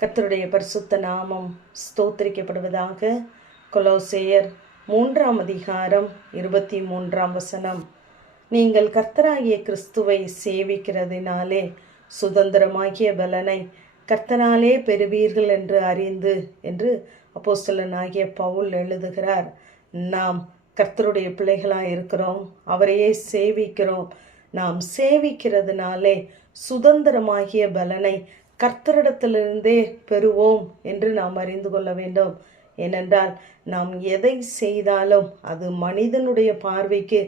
கர்த்தருடைய பரிசுத்த நாமம் ஸ்தோத்திரிக்கப்படுவதாக கொலோசேயர் மூன்றாம் அதிகாரம் இருபத்தி மூன்றாம் வசனம். நீங்கள் கர்த்தராகிய கிறிஸ்துவை சேவிக்கிறதினாலே சுதந்திரமாகிய பலனை கர்த்தனாலே பெறுவீர்கள் என்று அறிந்து என்று அப்போஸ்தலனாகிய பவுல் எழுதுகிறார். நாம் கர்த்தருடைய பிள்ளைகளாக இருக்கிறோம் அவரையே சேவிக்கிறோம். நாம் சேவிக்கிறதுனாலே சுதந்திரமாகிய பலனை கர்த்தரிடத்திலிருந்தே பெறுவோம் என்று நாம் அறிந்து கொள்ள வேண்டும். ஏனென்றால் நாம் எதை செய்தாலும் அது மனிதனுடைய பார்வைக்கு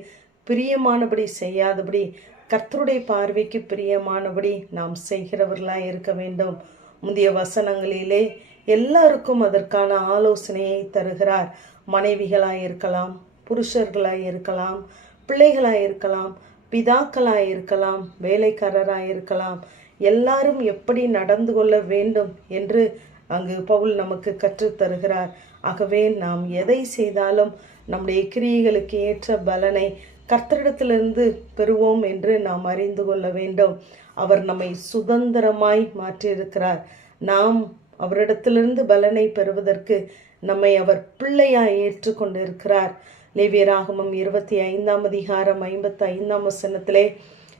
பிரியமானபடி செய்யாதபடி கர்த்தருடைய பார்வைக்கு பிரியமானபடி நாம் செய்கிறவர்களாக இருக்க வேண்டும். முந்தைய வசனங்களிலே எல்லாருக்கும் அதற்கான ஆலோசனையை தருகிறார். மனைவிகளாக இருக்கலாம் புருஷர்களாக இருக்கலாம் பிள்ளைகளாக இருக்கலாம் பிதாக்களாக இருக்கலாம் வேலைக்காரராக இருக்கலாம் எல்லாரும் எப்படி நடந்து கொள்ள வேண்டும் என்று அங்கு பவுல் நமக்கு கற்றுத் தருகிறார். ஆகவே நாம் எதை செய்தாலும் நம்முடைய கிரியைகளுக்கு ஏற்ற பலனை கர்த்தரிடத்திலிருந்து பெறுவோம் என்று நாம் அறிந்து கொள்ள வேண்டும். அவர் நம்மை சுதந்திரமாய் மாற்றியிருக்கிறார். நாம் அவரிடத்திலிருந்து பலனை பெறுவதற்கு நம்மை அவர் பிள்ளையாய் ஏற்றுக்கொண்டிருக்கிறார் லேவியராகமம் இருபத்தி ஐந்தாம் அதிகாரம் ஐம்பத்தி ஐந்தாம் வசனத்திலே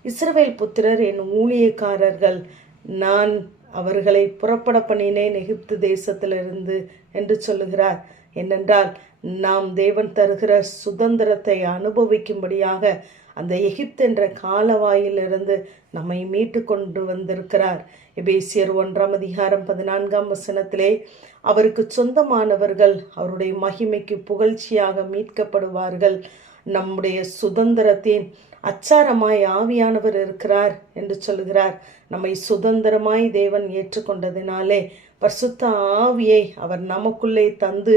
இஸ்ரவேல் புத்திரர் என் ஊழியக்காரர்கள். நான் அவர்களை புறப்பட பண்ணினேன் எகிப்து தேசத்திலிருந்து என்று சொல்லுகிறார். ஏனென்றால் நாம் தேவன் தருகிற சுதந்திரத்தை அனுபவிக்கும்படியாக அந்த எகிப்து என்ற காலவாயிலிருந்து நம்மை மீட்டு கொண்டு வந்திருக்கிறார். எபேசியர் ஒன்றாம் அதிகாரம் பதினான்காம் வசனத்திலே அவருக்கு சொந்தமானவர்கள் அவருடைய மகிமைக்கு புகழ்ச்சியாக மீட்கப்படுவார்கள். நம்முடைய சுதந்திரத்தின் அச்சாரமாய் ஆவியானவர் இருக்கிறார் என்று சொல்கிறார். நம்மை சுதந்திரமாய் தேவன் ஏற்றுக்கொண்டதினாலே பரிசுத்த ஆவியை அவர் நமக்குள்ளே தந்து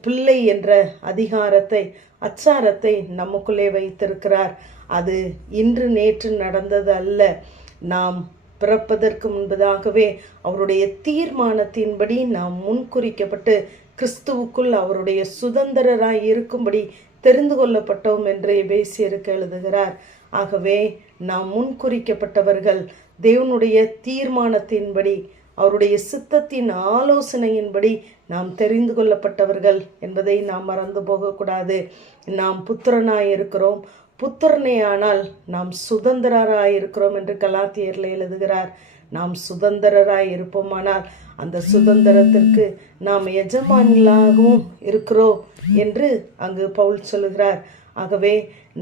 பிள்ளை என்ற அதிகாரத்தை அச்சாரத்தை நமக்குள்ளே வைத்திருக்கிறார். அது இன்று நேற்று நடந்தது அல்ல. நாம் பிறப்பதற்கு முன்பதாகவே அவருடைய தீர்மானத்தின்படி நாம் முன்குறிக்கப்பட்டு கிறிஸ்துவுக்குள் அவருடைய சுதந்திரராய் இருக்கும்படி தெரிந்து கொள்ளப்பட்டோம் என்று எபேசியருக்கு எழுதுகிறார். ஆகவே நாம் முன்குறிக்கப்பட்டவர்கள் தேவனுடைய தீர்மானத்தின்படி அவருடைய சித்தத்தின் ஆலோசனையின்படி நாம் தெரிந்து கொள்ளப்பட்டவர்கள் என்பதை நாம் மறந்து போகக்கூடாது. நாம் புத்திரனாய் இருக்கிறோம். புத்திரனே ஆனால் நாம் சுதந்திரராய் இருக்கிறோம் என்று கலாத்தியரில் எழுதுகிறார். நாம் சுதந்திரராய் இருப்போமானால் அந்த சுதந்திரத்திற்கு நாம் எஜமானிகளாகவும் இருக்கிறோம் என்று அங்கு பவுல் சொல்லுகிறார் ஆகவே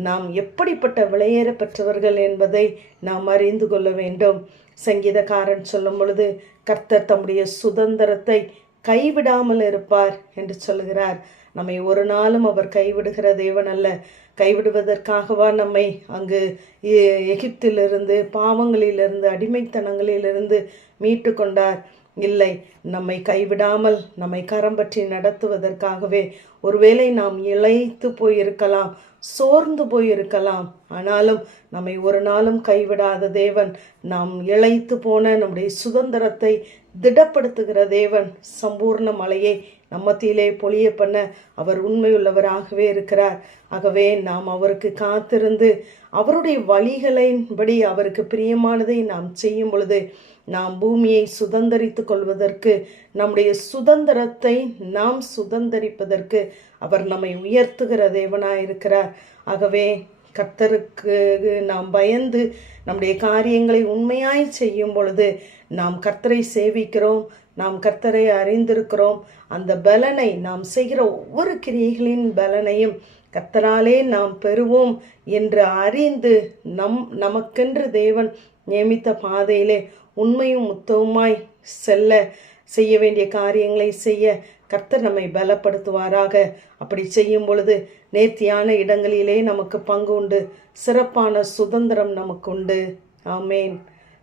நாம் எப்படிப்பட்ட விளையேற பெற்றவர்கள் என்பதை நாம் அறிந்து கொள்ள வேண்டும். சங்கீதக்காரன் சொல்லும் பொழுது கர்த்தர் தம்முடைய சுதந்திரத்தை கைவிடாமல் இருப்பார் என்று சொல்லுகிறார் நம்மை ஒரு நாளும் அவர் கைவிடுகிற தேவன் அல்ல. கைவிடுவதற்காகவா நம்மை அங்கு எகிப்திலிருந்து பாவங்களிலிருந்து அடிமைத்தனங்களிலிருந்து மீட்டு கொண்டார். இல்லை. நம்மை கைவிடாமல் நம்மை கரம் பற்றி நடத்துவதற்காகவே ஒருவேளை நாம் இழைத்து போயிருக்கலாம் சோர்ந்து போயிருக்கலாம். ஆனாலும் நம்மை ஒரு நாளும் கைவிடாத தேவன் நாம் இழைத்து போன நம்முடைய சுதந்திரத்தை திடப்படுத்துகிற தேவன் சம்பூர்ண மலையை நம்மத்திலே பொழிய பண்ண அவர் உண்மையுள்ளவராகவே இருக்கிறார். ஆகவே நாம் அவருக்கு காத்திருந்து அவருடைய வழிகளின்படி அவருக்கு பிரியமானதை நாம் செய்யும் பொழுது நாம் பூமியை சுதந்திரித்து கொள்வதற்கு நம்முடைய சுதந்திரத்தை நாம் சுதந்திரிப்பதற்கு அவர் நம்மை உயர்த்துகிற தேவனாயிருக்கிறார். ஆகவே கர்த்தருக்கு நாம் பயந்து நம்முடைய காரியங்களை உண்மையாய் செய்யும் பொழுது நாம் கர்த்தரை சேவிக்கிறோம். நாம் கர்த்தரை அறிந்திருக்கிறோம். அந்த பலனை நாம் செய்கிற ஒவ்வொரு கிரியைகளின் பலனையும் கர்த்தராலே நாம் பெறுவோம் என்று அறிந்து நம் நமக்கென்று தேவன் நியமித்த பாதையிலே உண்மையும் முத்தவுமாய் செல்ல செய்ய வேண்டிய காரியங்களை செய்ய கர்த்தர் நம்மை பலப்படுத்துவாராக. அப்படி செய்யும் பொழுது நேர்த்தியான இடங்களிலே நமக்கு பங்கு உண்டு. சிறப்பான சுதந்திரம் நமக்கு உண்டு. ஆமேன்.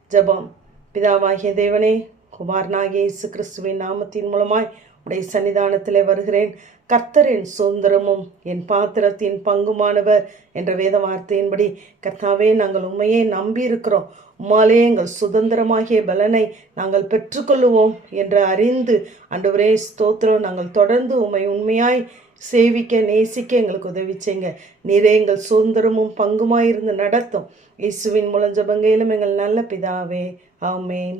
ஜபம். பிதாவாகிய தேவனே குமாரனாகிய இயேசு கிறிஸ்துவின் நாமத்தின் மூலமாய் உடைய சன்னிதானத்திலே வருகிறேன். கர்த்தரின் சுதந்திரமும் என் பாத்திரத்தின் பங்குமானவர் என்ற வேத வார்த்தையின்படி கர்த்தாவே நாங்கள் உண்மையை நம்பி இருக்கிறோம் உம்மாலே எங்கள் சுதந்திரமாகிய பலனை நாங்கள் பெற்றுக்கொள்ளுவோம் என்று அறிந்து அன்றுவரே ஸ்தோத்திரம். நாங்கள் தொடர்ந்து உண்மை உண்மையாய் சேவிக்க நேசிக்க எங்களுக்கு உதவி செய்யுங்க. நீரே எங்கள் சுதந்திரமும் பங்குமாயிருந்து நடத்தும். இயேசுவின் மூலம் ஜபங்கையிலும் எங்கள் நல்ல பிதாவே ஆமேன்.